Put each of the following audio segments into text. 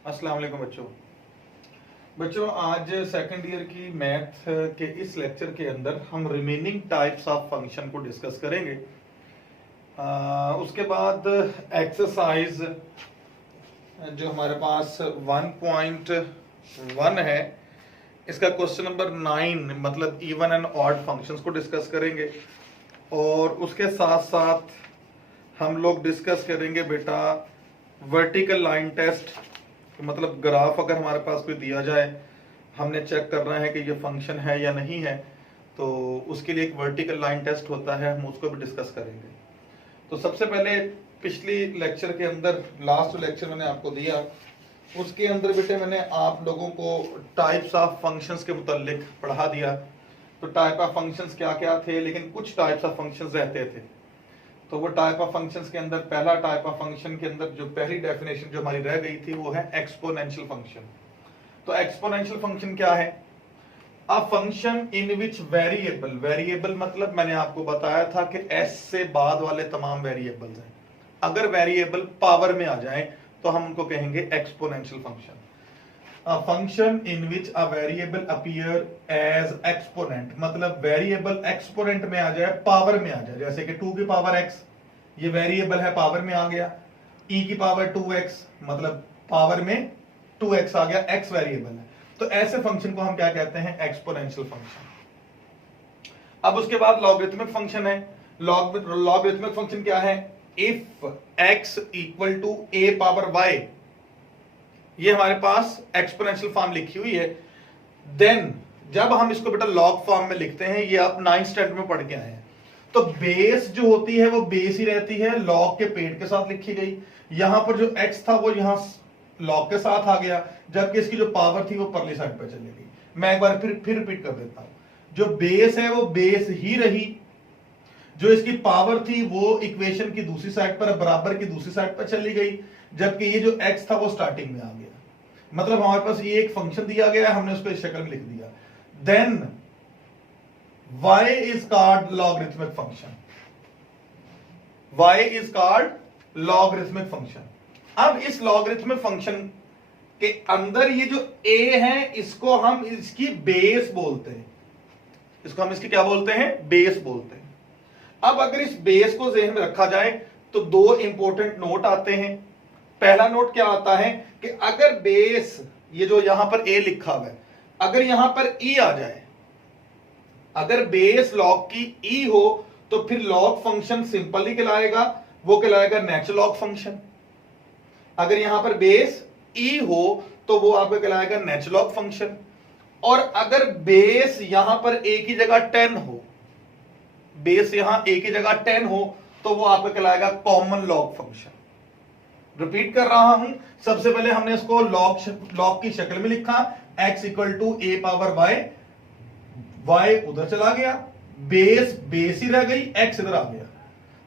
अस्सलाम वालेकुम बच्चों आज सेकंड ईयर की मैथ के इस लेक्चर के अंदर हम रिमेनिंग टाइप्स ऑफ फंक्शन को डिस्कस करेंगे। उसके बाद एक्सरसाइज जो हमारे पास 1.1 है, इसका क्वेश्चन नंबर 9 मतलब इवन एंड ऑड फंक्शंस को डिस्कस करेंगे। और उसके साथ साथ हम लोग डिस्कस करेंगे बेटा वर्टिकल लाइन टेस्ट, मतलब ग्राफ अगर हमारे पास कोई दिया जाए, हमने चेक करना है कि ये फंक्शन है या नहीं है, तो उसके लिए एक वर्टिकल लाइन टेस्ट होता है, हम उसको भी डिस्कस करेंगे। तो सबसे पहले पिछली लेक्चर के अंदर, लास्ट लेक्चर मैंने आपको दिया, उसके अंदर बेटे मैंने आप लोगों को टाइप्स ऑफ फंक्शंस के मुतालिक पढ़ा दिया। तो टाइप ऑफ फंक्शंस क्या क्या थे, लेकिन कुछ टाइप्स ऑफ फंक्शंस रहते थे। तो वो टाइप ऑफ फंक्शंस के अंदर पहला टाइप ऑफ फंक्शन के अंदर जो पहली डेफिनेशन जो हमारी रह गई थी वो है एक्सपोनेंशियल फंक्शन। तो एक्सपोनेंशियल फंक्शन क्या है? A function in which variable, variable मतलब मैंने आपको बताया था कि एस से बाद वाले तमाम वेरिएबल्स हैं, अगर वेरिएबल पावर में आ जाए तो हम उनको कहेंगे exponential function. A function in which a variable appear as exponent, मतलब वेरिएबल एक्सपोनेंट में आ जाए, पावर में आ जाए। जैसे कि 2 की पावर x, ये वेरिएबल है, पावर में आ गया। e की पावर 2x, मतलब पावर में 2x आ गया, x वेरिएबल है। तो ऐसे फंक्शन को हम क्या कहते हैं? Exponential function. अब उसके बाद लॉगरिथमिक फंक्शन है। लॉगरिथमिक फंक्शन क्या है? If x equal to a power y, ये हमारे पास एक्सपोनेंशियल फॉर्म लिखी हुई है। देन जब हम इसको बेटा लॉग फॉर्म में लिखते हैं, ये आप 9th स्टैंडर्ड में पढ़ के आए हैं, तो बेस जो होती है वो बेस ही रहती है, लॉग के पेड़ के साथ लिखी गई। यहां पर जो x था वो यहां लॉग के साथ आ गया, जबकि इसकी जो पावर थी वो परली साइड पर चली गई। मैं एक बार फिर रिपीट कर देता हूं, जो बेस है वो बेस ही रही, जो इसकी पावर थी वो इक्वेशन की दूसरी साइड पर, बराबर की दूसरी साइड पर चली गई, जबकि ये जो x था वो स्टार्टिंग में आ गया। मतलब हमारे पास ये एक फंक्शन दिया गया है, हमने उसको इस शक्ल में लिख दिया। Then y is called logarithmic function, y is called logarithmic function. अब इस लॉगरिथमिक फंक्शन के अंदर ये जो a है, इसको हम इसकी बेस बोलते हैं, इसको हम इसकी क्या बोलते हैं? बेस बोलते हैं। अब अगर इस बेस को ज़हन में रखा जाए तो दो इंपॉर्टेंट नोट आते हैं। पहला नोट क्या आता है कि अगर बेस, ये जो यहां पर a लिखा हुआ है, अगर यहां पर e आ जाए, अगर बेस लॉग की e हो तो फिर लॉग फंक्शन सिंपल ही कहलाएगा, वो कहलाएगा नेचुरल लॉग फंक्शन। अगर यहां पर बेस e हो तो वो आपका कहलाएगा नेचुरल लॉग फंक्शन। और अगर बेस यहां पर a की जगह 10 हो, बेस यहां a की जगह 10 हो, तो वो आपका कहलाएगा कॉमन लॉग फंक्शन। रिपीट कर रहा हूं, सबसे पहले हमने इसको लॉग की शक्ल में लिखा, x equal to a power y उधर चला गया, बेस ही रह गई, x इधर आ गया।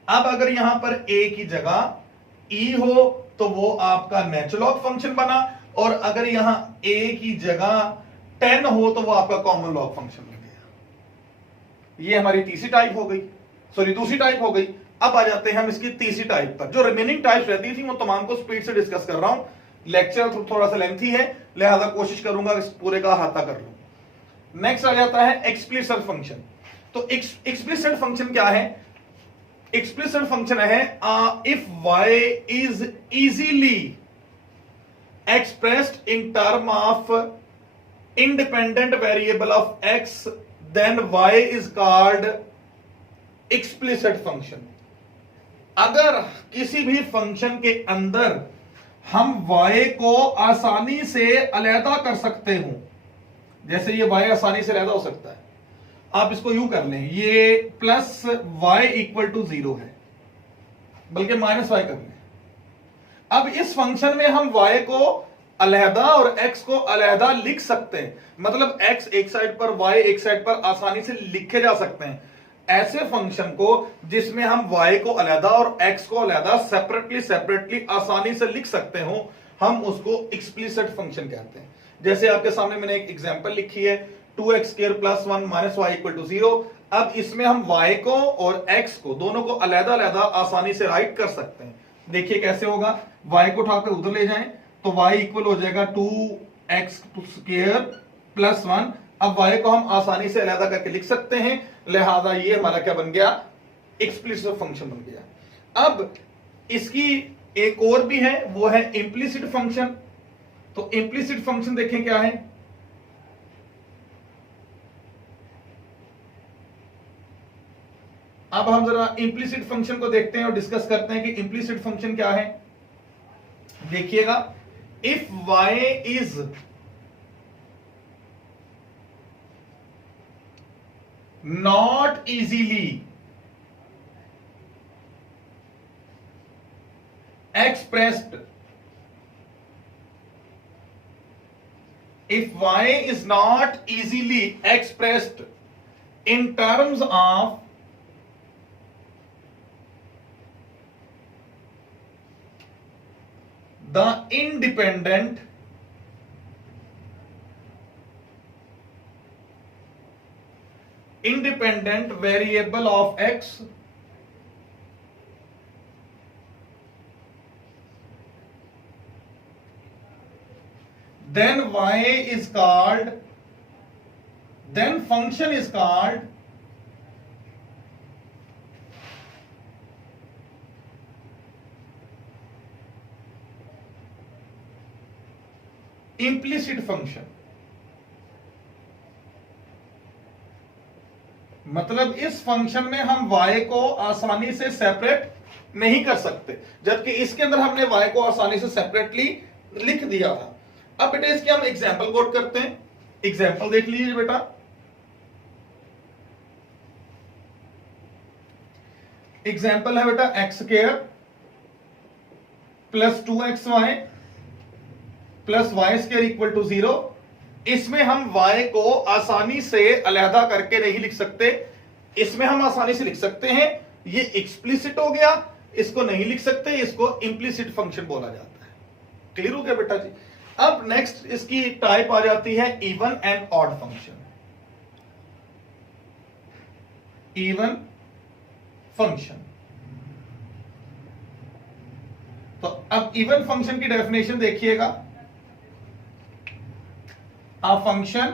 अब अगर यहां पर a की जगह e हो तो वो आपका नेचुरल लॉग फंक्शन बना, और अगर यहां a की जगह 10 हो तो वो आपका कॉमन लॉग फंक्शन बन गया। ये हमारी तीसरी टाइप हो गई, सॉरी दूसरी टाइप हो गई। अब आ जाते हैं हम इसकी तीसरी टाइप पर। जो रिमेनिंग टाइप्स रहती थी वो तमाम को स्पीड से डिस्कस कर रहा हूं, लेक्चर थोड़ा सा लेंथी है, लिहाजा कोशिश करूंगा इस पूरे का अहाता कर लूं। नेक्स्ट आ जाता है एक्सप्लिसिट फंक्शन। तो एक्सप्लिसिट फंक्शन क्या है? एक्सप्लिसिट फंक्शन है if y is easily expressed in term of independent variable of x, then y is called explicit function. अगर किसी भी फंक्शन के अंदर हम y को आसानी से अलहदा कर सकते हो, जैसे ये y आसानी से अलहदा हो सकता है, आप इसको यूं कर लें, ये प्लस y इक्वल टू 0 है, बल्कि माइनस y कर लें। अब इस फंक्शन में हम y को अलहदा और x को अलहदा लिख सकते हैं, मतलब x एक साइड पर, y एक साइड पर आसानी से लिखे जा सकते हैं। ऐसे फंक्शन को जिसमें हम y को अलहदा और x को अलहदा सेपरेटली आसानी से लिख सकते हो, हम उसको एक्सप्लिसिट फंक्शन कहते हैं। जैसे आपके सामने मैंने एक एग्जांपल लिखी है, 2x square plus 1 minus y equal to 0। अब इसमें हम y को और x को दोनों को अलहदा अलहदा आसानी से राइट कर सकते हैं। देखिए कैसे होगा, y को उठाकर उधर ले जाएं तो y इक्वल हो जाएगा 2x स्क्वायर प्लस 1। अब y को हम आसानी से अलग करके लिख सकते हैं, लिहाजा ये हमारा क्या बन गया, एक्सप्लिसिट फंक्शन बन गया। अब इसकी एक और भी है, वो है इंप्लिसिट फंक्शन। तो इंप्लिसिट फंक्शन देखें क्या है। अब हम जरा इंप्लिसिट फंक्शन को देखते हैं और डिस्कस करते हैं कि इंप्लिसिट फंक्शन क्या है। देखिएगा, if y is not easily expressed, if y is not easily expressed in terms of the independent variable of x, then function is called implicit function। मतलब इस फंक्शन में हम y को आसानी से सेपरेट नहीं कर सकते, जबकि इसके अंदर हमने y को आसानी से सेपरेटली लिख दिया था। अब बेटा इसकी हम एग्जाम्पल कोट करते हैं। एग्जाम्पल देख लीजिए बेटा। एग्जाम्पल है बेटा x square plus 2xy plus y square equal to 0। इसमें हम y को आसानी से अलहदा करके नहीं लिख सकते, इसमें हम आसानी से लिख सकते हैं। ये एक्सप्लिसिट हो गया, इसको नहीं लिख सकते, इसको इंप्लिसिट फंक्शन बोला जाता है। क्लियर हो गया बेटा जी। अब नेक्स्ट इसकी टाइप आ जाती है even and odd function. Even function, तो अब इवन फंक्शन की डेफिनेशन देखिएगा। A function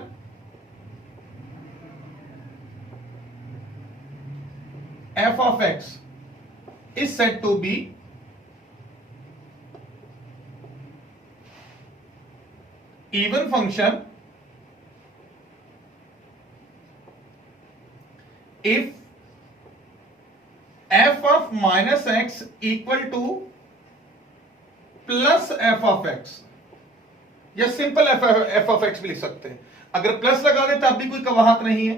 f of x is said to be even function if f of minus x equal to plus f of x, या simple F of x भी लिख सकते हैं। अगर प्लस लगा दे तब भी कोई कवाहत नहीं है।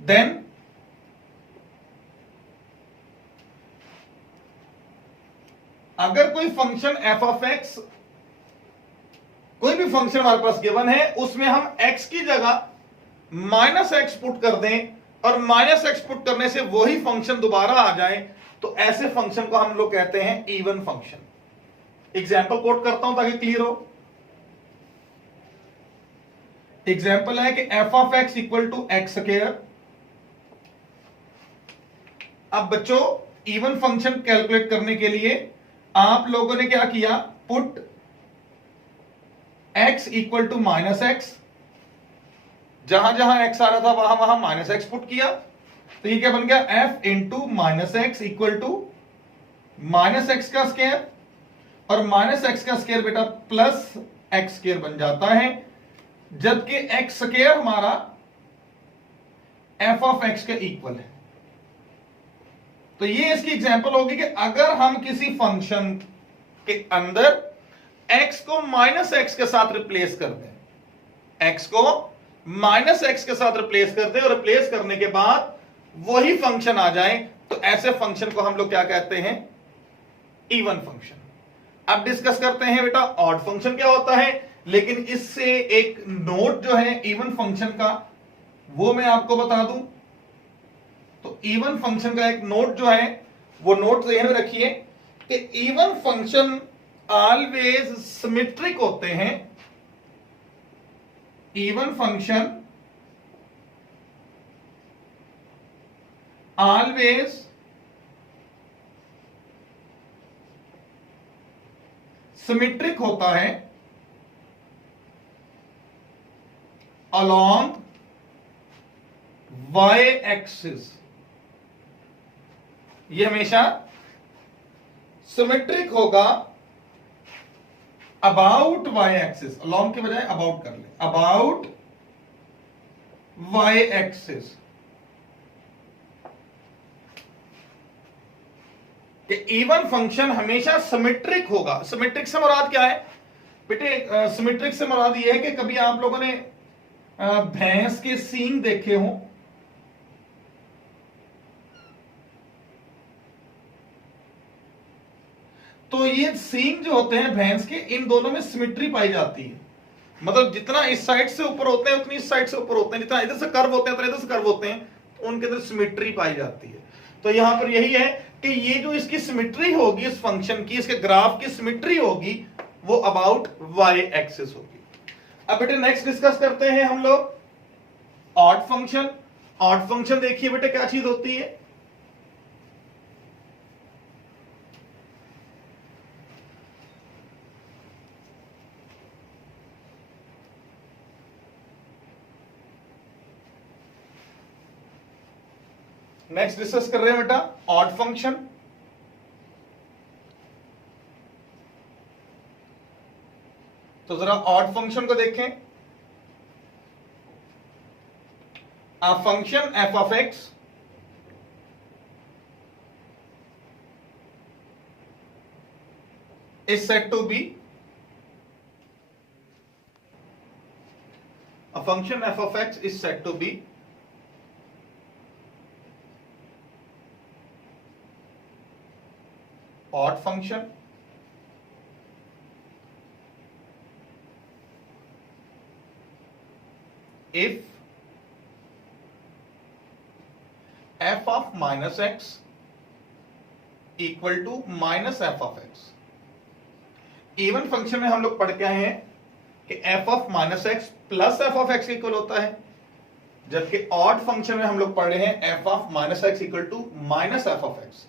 देन अगर कोई फंक्शन एफ ऑफ एक्स, कोई भी फंक्शन हमारे पास गिवन है, उसमें हम एक्स की जगह माइनस एक्स पुट कर दें और माइनस एक्स पुट करने से वही फंक्शन दोबारा आ जाए, तो ऐसे फंक्शन को हम लोग कहते हैं इवन फंक्शन। एग्जाम्पल कोट करता हूं ताकि क्लियर हो। एग्जाम्पल है कि f of x equal to x square. अब बच्चों इवन फंक्शन कैलकुलेट करने के लिए आप लोगों ने क्या किया, put x equal to minus x, जहां जहां x आ रहा था वहां वहां माइनस एक्स पुट किया, तो ये क्या बन गया, f into minus x equal to minus x का स्क्वायर, और माइनस एक्स का स्क्वायर बेटा प्लस एक्स स्क्वायर बन जाता है, जबकि एक्स स्क्वायर हमारा एफ ऑफ एक्स के इक्वल है। तो ये इसकी एग्जांपल होगी कि अगर हम किसी फंक्शन के अंदर एक्स को माइनस एक्स के साथ रिप्लेस कर दें, एक्स को माइनस एक्स के साथ रिप्लेस कर दें और रिप्लेस करने के बाद वही फंक्शन आ जाए, तो ऐसे फंक्शन को हम लोग क्या कहते हैं, इवन फंक्शन। अब डिस्कस करते हैं बेटा ऑड फंक्शन क्या होता है, लेकिन इससे एक नोट जो है इवन फंक्शन का वो मैं आपको बता दूं। तो इवन फंक्शन का एक नोट जो है वो नोट ध्यान में रखिए कि इवन फंक्शन ऑलवेज सिमेट्रिक होते हैं। इवन फंक्शन ऑलवेज सिमेट्रिक होता है along y एक्सिस, ये हमेशा सिमेट्रिक होगा अबाउट y एक्सिस, along के बजाय अबाउट कर ले, about y axis. Even function हमेशा सिमेट्रिक होगा। सिमेट्रिक से मुराद क्या है बेटे? सिमेट्रिक से मुराद ये है कि कभी आप लोगों ने भैंस के सींग देखे हो, तो ये सींग जो होते हैं भैंस के, इन दोनों में सिमेट्री पाई जाती है। मतलब जितना इस साइड से ऊपर होते हैं उतनी इस साइड से ऊपर होते हैं, जितना इधर से कर्व होते हैं उतना इधर से कर्व होते हैं, तो उनके अंदर सिमेट्री पाई जाती है। तो यहां पर यही है कि ये जो इसकी सिमेट्री होगी, इस फंक्शन की, इसके ग्राफ की सिमेट्री होगी, वो अबाउट y एक्सिस होगी। अब बेटे नेक्स्ट डिस्कस करते हैं हम लोग ऑड फंक्शन। ऑड फंक्शन देखिए बेटे क्या चीज होती है। नेक्स्ट डिस्कस कर रहे हैं बेटा ऑड फंक्शन। तो जरा ऑड फंक्शन को देखें। A function f of x is said to be, a function f of x is said to be odd function if f of minus x equal to minus f of x. Even function में हम लोग पढ़ के आए हैं कि f of minus x plus f of x equal होता है, जबकि ऑड फंक्शन में हम लोग पढ़ रहे हैं f of minus x equal to minus f of x.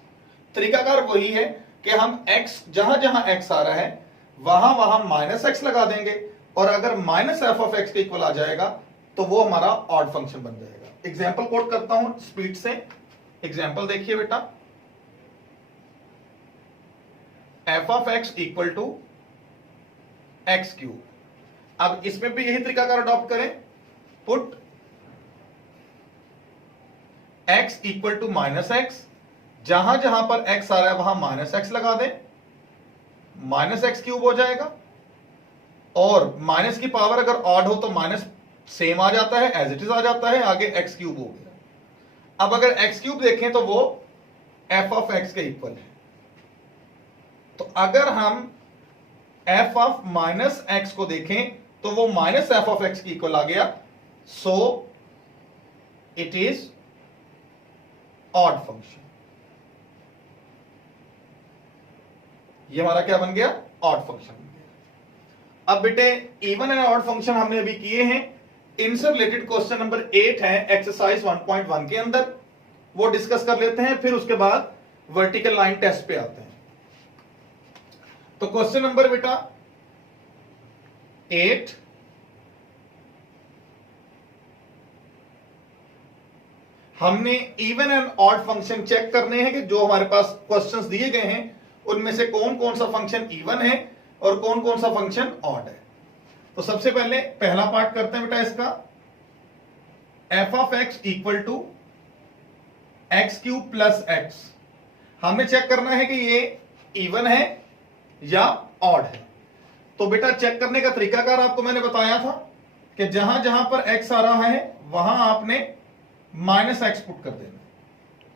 तरीकाकार वही है कि हम x जहां जहां x आ रहा है वहां वहां माइनस एक्स लगा देंगे, और अगर माइनस एफ ऑफ एक्स के इक्वल आ जाएगा तो वो हमारा ऑड फंक्शन बन जाएगा। एग्जाम्पल कोट करता हूं स्पीड से। एग्जाम्पल देखिए बेटा, f of x equal to x cube. अब इसमें भी यही तरीकाकार अडॉप्ट करें, put x equal to minus x, जहां जहां पर x आ रहा है वहां माइनस एक्स लगा दें, माइनस एक्स क्यूब हो जाएगा। और माइनस की पावर अगर ऑड हो तो माइनस सेम आ जाता है, एज इट इज आ जाता है, आगे एक्स क्यूब हो गया। अब अगर एक्स क्यूब देखें तो वो एफ ऑफ एक्स के इक्वल है। तो अगर हम एफ ऑफ माइनस एक्स को देखें तो वो माइनस एफ ऑफ एक्स के इक्वल आ गया, so it is odd function. ये हमारा क्या बन गया? ऑड फंक्शन बन गया। अब बेटे इवन एंड ऑड फंक्शन हमने अभी किए हैं, इनसे रिलेटेड क्वेश्चन नंबर 8 है एक्सरसाइज 1.1 के अंदर, वो डिस्कस कर लेते हैं, फिर उसके बाद वर्टिकल लाइन टेस्ट पे आते हैं। तो क्वेश्चन नंबर बेटा 8, हमने even and odd function check करने हैं कि जो हमारे पास क्वेश्चंस दिए गए हैं उनमें से कौन कौन सा फंक्शन इवन है और कौन कौन सा फंक्शन ऑड है। तो सबसे पहले पहला पार्ट करते हैं बेटा इसका, f of x equal to x cube plus x. हमें चेक करना है कि ये इवन है या ऑड है। तो बेटा चेक करने का तरीकाकार आपको मैंने बताया था कि जहां जहां पर एक्स आ रहा है वहां आपने माइनस एक्स पुट कर देना।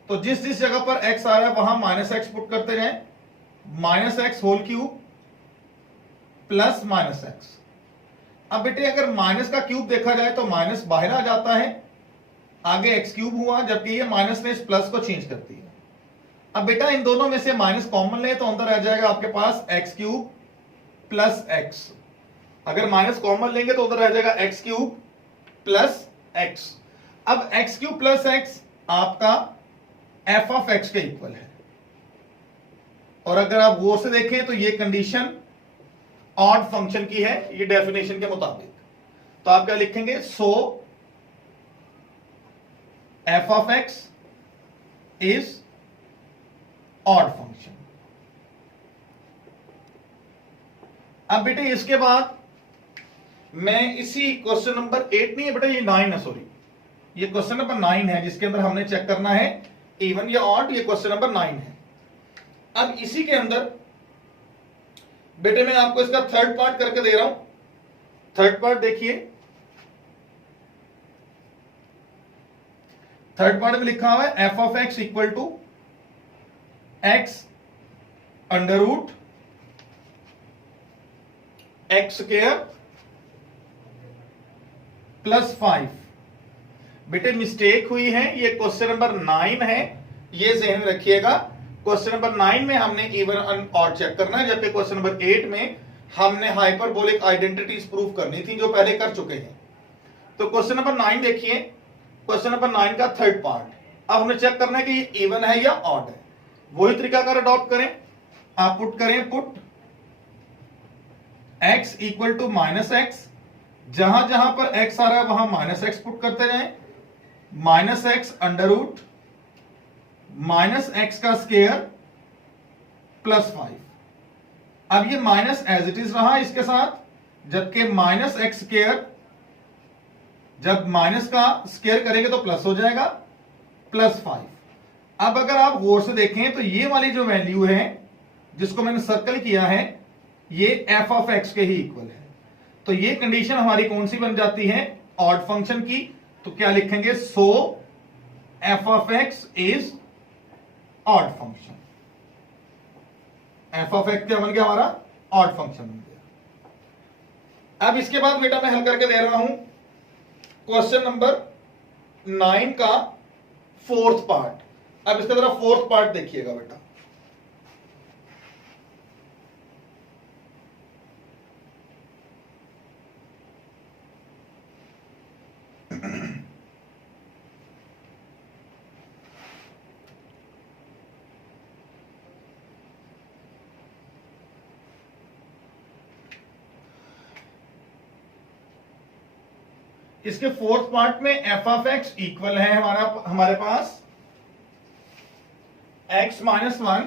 तो जिस जिस जगह पर एक्स आ रहा है वहां माइनस एक्स पुट करते जाएं, minus x whole cube plus minus x. अब बेटे अगर माइनस का क्यूब देखा जाए तो माइनस बाहर आ जाता है, आगे एक्स क्यूब हुआ, जबकि ये माइनस ने इस प्लस को चेंज करती है। अब बेटा इन दोनों में से माइनस कॉमन ले तो अंदर आ जाएगा आपके पास एक्स क्यूब प्लस एक्स। अगर माइनस कॉमन लेंगे तो उधर रह जाएगा एक्स क्यूब प्लस एक्स। अब एक्स क्यूब प्लस एक्स आपका एफ ऑफ एक्स के इक्वल है, और अगर आप गौर से देखें तो ये कंडीशन ऑड फंक्शन की है, ये डेफिनेशन के मुताबिक। तो आप क्या लिखेंगे, so f of x is odd function. अब बेटे इसके बाद मैं इसी क्वेश्चन नंबर 8 नहीं है बेटा, ये 9 है, सॉरी, ये क्वेश्चन नंबर 9 है जिसके अंदर हमने चेक करना है इवन या ऑड। ये क्वेश्चन नंबर 9 है। अब इसी के अंदर बेटे मैं आपको इसका थर्ड पार्ट करके दे रहा हूं। थर्ड पार्ट देखिए, थर्ड पार्ट में लिखा हुआ है f of x equal to x under root x square plus 5। बेटे मिस्टेक हुई है, ये क्वेश्चन नंबर 9 है, ये ज़हन में रखिएगा। क्वेश्चन नंबर 9 में हमने इवन एंड ऑड चेक करना है, जबकि क्वेश्चन नंबर 8 में हमने हाइपरबोलिक आइडेंटिटीज प्रूव करनी थी जो पहले कर चुके हैं। तो क्वेश्चन नंबर 9 देखिए, क्वेश्चन नंबर 9 का थर्ड पार्ट। अब हमें चेक करना है कि ये इवन है या ऑड है। वही तरीकाकार अडॉप्ट करें, आप पुट करें, put x equal to minus x, जहां जहां पर x आ रहा है वहां माइनस एक्स पुट करते जाएं, minus x under root minus x का स्क्वायर प्लस 5। अब ये माइनस एज इट इज रहा इसके साथ, जबकि माइनस एक्स स्क्वायर जब माइनस का स्क्वायर करेंगे तो प्लस हो जाएगा, प्लस 5। अब अगर आप गौर से देखें तो ये वाली जो वैल्यू है जिसको मैंने सर्कल किया है, ये एफ ऑफ एक्स के ही इक्वल है। तो ये कंडीशन हमारी कौन सी बन जाती है, ऑड फंक्शन की। तो क्या लिखेंगे, so f of x is odd function. F of x क्या बन गया हमारा, ऑड फंक्शन बन गया। अब इसके बाद बेटा मैं हल करके दे रहा हूं क्वेश्चन नंबर 9 का फोर्थ पार्ट। अब इसका जरा फोर्थ पार्ट देखिएगा बेटा। इसके फोर्थ पार्ट में एफ ऑफ एक्स इक्वल है हमारे पास x minus 1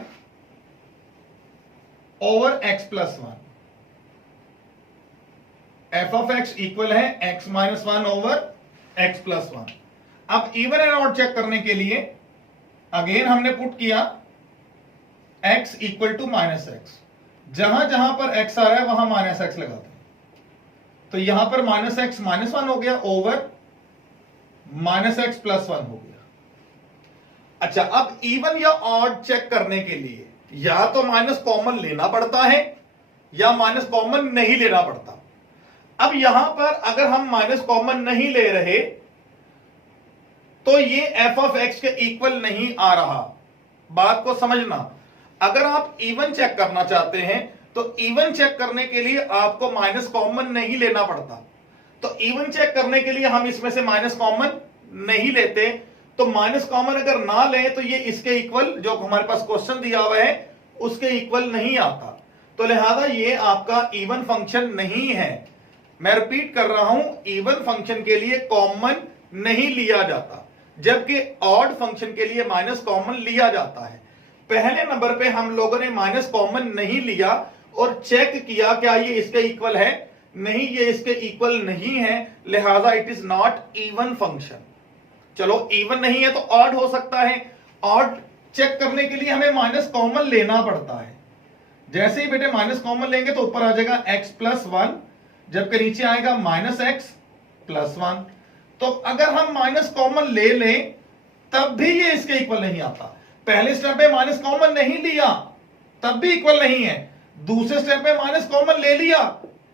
over x plus 1। F of x equal है x minus 1 over x plus 1। अब इवन एंड ऑड चेक करने के लिए अगेन हमने पुट किया x equal to minus x, जहां जहां पर एक्स आ रहा है वहां माइनस एक्स लगाते हैं। तो यहां पर माइनस एक्स माइनस 1 हो गया ओवर माइनस एक्स प्लस 1 हो गया। अच्छा, अब इवन या ऑड चेक करने के लिए या तो माइनस कॉमन लेना पड़ता है या माइनस कॉमन नहीं लेना पड़ता। अब यहां पर अगर हम माइनस कॉमन नहीं ले रहे तो ये एफ ऑफ एक्स के इक्वल नहीं आ रहा। बात को समझना, अगर आप इवन चेक करना चाहते हैं तो इवन चेक करने के लिए आपको माइनस कॉमन नहीं लेना पड़ता। तो इवन चेक करने के लिए हम इसमें से माइनस कॉमन नहीं लेते। तो माइनस कॉमन अगर ना लें तो ये इसके इक्वल, जो हमारे पास क्वेश्चन दिया हुआ है उसके इक्वल नहीं आता। तो लिहाजा ये आपका इवन फंक्शन नहीं है। मैं रिपीट कर रहा हूं, इवन फंक्शन के लिए कॉमन नहीं लिया जाता, जबकि ऑड फंक्शन के लिए माइनस कॉमन लिया जाता है। पहले नंबर पे हम लोगों ने माइनस कॉमन नहीं लिया और चेक किया क्या ये इसके इक्वल है, नहीं, ये इसके इक्वल नहीं है, लिहाजा it is not even function. चलो इवन नहीं है तो ऑड हो सकता है। ऑड चेक करने के लिए हमें माइनस कॉमन लेना पड़ता है। जैसे ही बेटे माइनस कॉमन लेंगे तो ऊपर आ जाएगा एक्स प्लस 1, जबकि नीचे आएगा माइनस एक्स प्लस 1। तो अगर हम माइनस कॉमन ले लें तब भी ये इसके इक्वल नहीं आता। पहले स्टेप में माइनस कॉमन नहीं लिया तब भी इक्वल नहीं है, दूसरे स्टेप में माइनस कॉमन ले लिया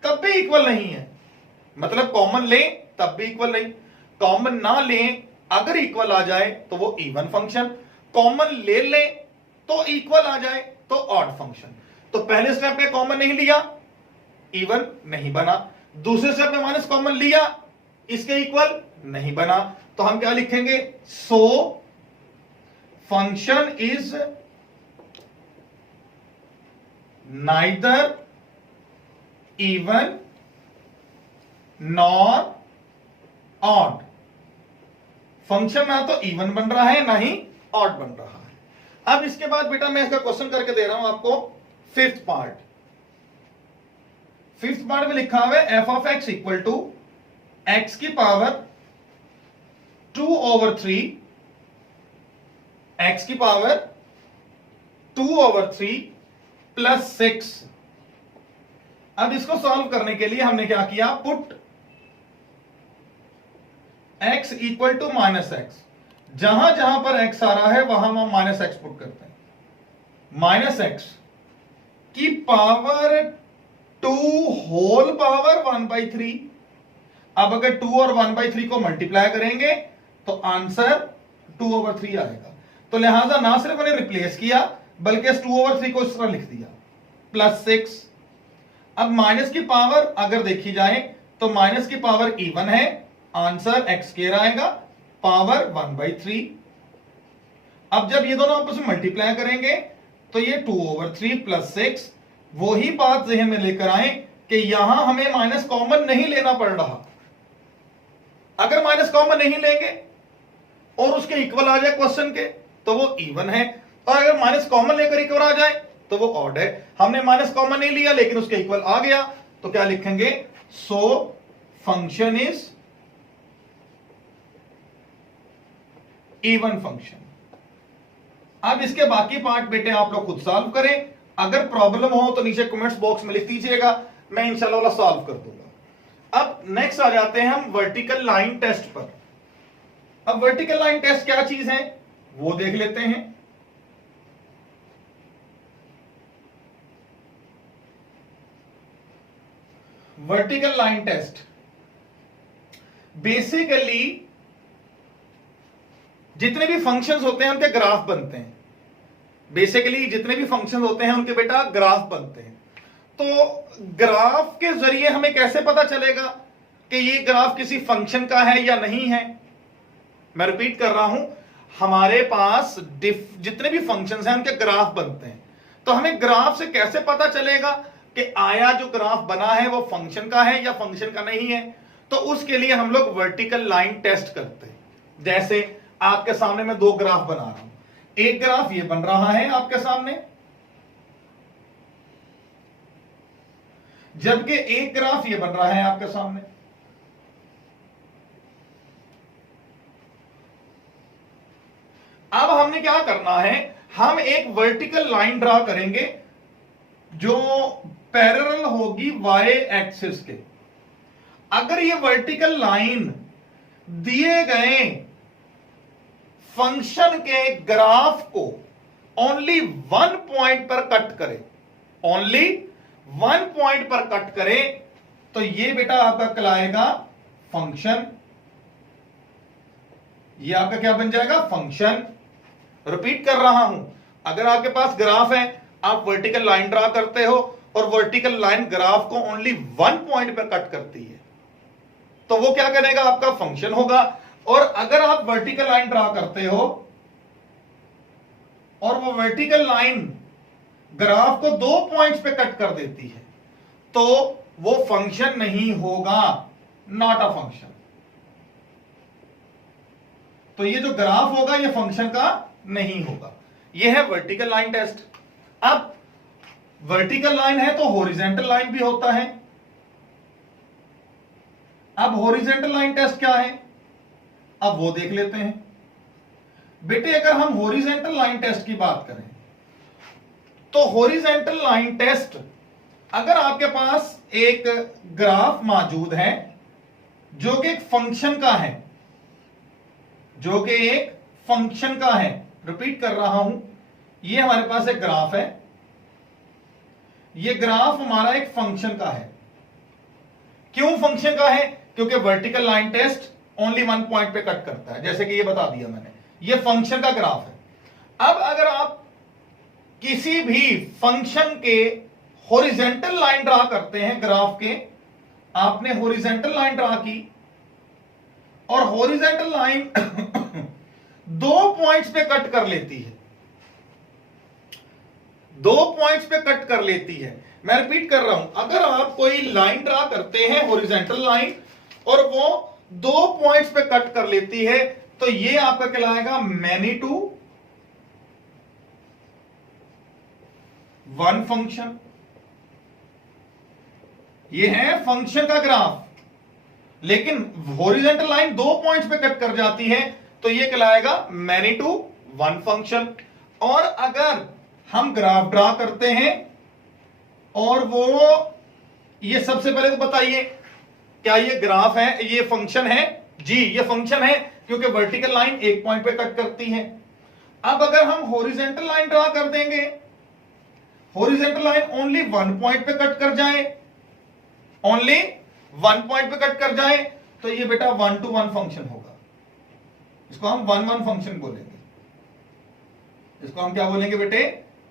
तब भी इक्वल नहीं है। मतलब कॉमन लें तब भी इक्वल नहीं, कॉमन ना लें अगर इक्वल आ जाए तो वो इवन फंक्शन, कॉमन ले लें तो इक्वल आ जाए तो ऑड फंक्शन। तो पहले स्टेप में कॉमन नहीं लिया, इवन नहीं बना, दूसरे स्टेप में माइनस कॉमन लिया, इसके इक्वल नहीं बना। तो हम क्या लिखेंगे, so function is neither even nor odd. Function ना तो इवन बन रहा है ना ही ऑड बन रहा है। अब इसके बाद बेटा मैं इसका क्वेश्चन करके दे रहा हूं आपको फिफ्थ पार्ट। फिफ्थ पार्ट में लिखा हुआ है f of x equal to x की पावर 2/3 एक्स की पावर 2/3 प्लस 6। अब इसको सॉल्व करने के लिए हमने क्या किया, put x equal to minus x. जहां जहां पर x आ रहा है वहां हम माइनस एक्स पुट करते हैं। माइनस एक्स की पावर 2 होल पावर 1/3। अब अगर 2 और 1/3 को मल्टीप्लाई करेंगे तो आंसर 2/3 आएगा। तो लिहाजा ना सिर्फ मैंने रिप्लेस किया बल्कि इस 2/3 को इस तरह लिख दिया प्लस 6। अब माइनस की पावर अगर देखी जाए तो माइनस की पावर इवन है, आंसर एक्स स्क्वायर आएगा पावर 1/3। अब जब ये दोनों आपस में मल्टीप्लाई करेंगे तो ये 2/3 प्लस 6। वही बात जहन में लेकर आए कि यहां हमें माइनस कॉमन नहीं लेना पड़ रहा। अगर माइनस कॉमन नहीं लेंगे और उसके इक्वल आ जाए क्वेश्चन के तो वो इवन है, और अगर माइनस कॉमन लेकर इक्वल आ जाए तो वो ऑड है। हमने माइनस कॉमन नहीं लिया लेकिन उसके इक्वल आ गया तो क्या लिखेंगे, so function is even function. अब इसके बाकी पार्ट बेटे आप लोग खुद सॉल्व करें। अगर प्रॉब्लम हो तो नीचे कमेंट्स बॉक्स में लिख दीजिएगा, मैं इंशाल्लाह सॉल्व कर दूंगा। अब नेक्स्ट आ जाते हैं हम वर्टिकल लाइन टेस्ट पर। अब वर्टिकल लाइन टेस्ट क्या चीज है वो देख लेते हैं। वर्टिकल लाइन टेस्ट बेसिकली जितने भी फंक्शंस होते हैं उनके ग्राफ बनते हैं। बेसिकली जितने भी फंक्शंस होते हैं उनके बेटा ग्राफ बनते हैं। तो ग्राफ के जरिए हमें कैसे पता चलेगा कि ये ग्राफ किसी फंक्शन का है या नहीं है। मैं रिपीट कर रहा हूं, हमारे पास जितने भी फंक्शंस हैं उनके ग्राफ बनते हैं। तो हमें ग्राफ से कैसे पता चलेगा कि आया जो ग्राफ बना है वो फंक्शन का है या फंक्शन का नहीं है। तो उसके लिए हम लोग वर्टिकल लाइन टेस्ट करते हैं। जैसे आपके सामने मैं दो ग्राफ बना रहा हूं। एक ग्राफ ये बन रहा है आपके सामने, जबकि एक ग्राफ ये बन रहा है आपके सामने। अब हमने क्या करना है, हम एक वर्टिकल लाइन ड्रा करेंगे जो पैरेलल होगी वाई एक्सिस के। अगर ये वर्टिकल लाइन दिए गए फंक्शन के ग्राफ को ओनली 1 पॉइंट पर कट करे, ओनली 1 पॉइंट पर कट करे तो ये बेटा आपका कहलाएगा फंक्शन। ये आपका क्या बन जाएगा, फंक्शन। रिपीट कर रहा हूं, अगर आपके पास ग्राफ है, आप वर्टिकल लाइन ड्रा करते हो और वर्टिकल लाइन ग्राफ को ओनली 1 पॉइंट पर कट करती है तो वो क्या करेगा, आपका फंक्शन होगा। और अगर आप वर्टिकल लाइन ड्रा करते हो और वो वर्टिकल लाइन ग्राफ को 2 पॉइंट्स पे कट कर देती है तो वो फंक्शन नहीं होगा, नॉट अ फंक्शन। तो ये जो ग्राफ होगा ये फंक्शन का नहीं होगा। ये है वर्टिकल लाइन टेस्ट। अब वर्टिकल लाइन है तो हॉरिजॉन्टल लाइन भी होता है। अब हॉरिजॉन्टल लाइन टेस्ट क्या है, अब वो देख लेते हैं। बेटे अगर हम हॉरिजॉन्टल लाइन टेस्ट की बात करें तो हॉरिजॉन्टल लाइन टेस्ट, अगर आपके पास एक ग्राफ मौजूद है जो कि एक फंक्शन का है, जो कि एक फंक्शन का है, रिपीट कर रहा हूं, ये हमारे पास एक ग्राफ है, ये ग्राफ हमारा एक फंक्शन का है। क्यों फंक्शन का है, क्योंकि vertical line test only 1 point पे कट करता है, जैसे कि ये बता दिया मैंने, ये फंक्शन का ग्राफ है। अब अगर आप किसी भी फंक्शन के हॉरिजॉन्टल लाइन ड्रा करते हैं ग्राफ के, आपने हॉरिजॉन्टल लाइन ड्रा की और हॉरिजॉन्टल लाइन 2 पॉइंट्स पे कट कर लेती है, 2 पॉइंट्स पे कट कर लेती है, मैं रिपीट कर रहा हूं, अगर आप कोई लाइन ड्रा करते हैं हॉरिजॉन्टल लाइन और वो 2 पॉइंट्स पे कट कर लेती है तो ये आपका कहलाएगा मैनी टू वन फंक्शन। ये है फंक्शन का ग्राफ, लेकिन हॉरिजॉन्टल लाइन 2 पॉइंट्स पे कट कर जाती है तो ये कहलाएगा मैनी टू वन फंक्शन। और अगर हम ग्राफ ड्रा करते हैं और वो, ये सबसे पहले तो बताइए क्या ये ग्राफ है, ये फंक्शन है? जी ये फंक्शन है, क्योंकि वर्टिकल लाइन 1 पॉइंट पे कट करती है। अब अगर हम हॉरिजॉन्टल लाइन ड्रा कर देंगे, हॉरिजॉन्टल लाइन ओनली 1 पॉइंट पे कट कर जाए, ओनली 1 पॉइंट पे कट कर जाए तो ये बेटा 1 to 1 फंक्शन होगा। इसको हम 1-1 फंक्शन बोलेंगे। इसको हम क्या बोलेंगे बेटे?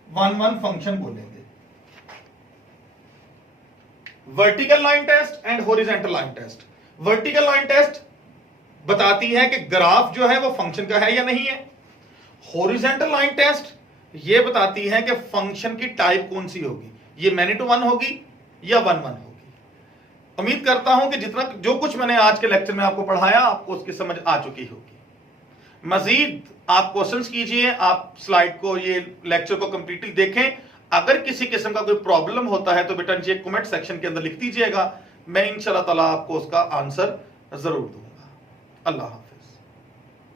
1-1 फंक्शन बोलेंगे। Vertical line test and horizontal line test. Vertical line test बताती है कि ग्राफ जो है वो फंक्शन का है या नहीं है। हॉरिजॉन्टल लाइन टेस्ट ये बताती है कि फंक्शन की टाइप कौन सी होगी, ये मैनी टू वन होगी या 1-1 होगी। उम्मीद करता हूं कि जितना जो कुछ मैंने आज के लेक्चर में आपको पढ़ाया आपको उसकी समझ आ चुकी होगी। मजीद आप क्वेश्चंस कीजिए, आप स्लाइड को, ये लेक्चर को कंप्लीटली देखें। अगर किसी किस्म का कोई प्रॉब्लम होता है तो बेटा नीचे कमेंट सेक्शन के अंदर लिख दीजिएगा, मैं इंशाल्लाह ताला आपको उसका आंसर जरूर दूंगा। अल्लाह।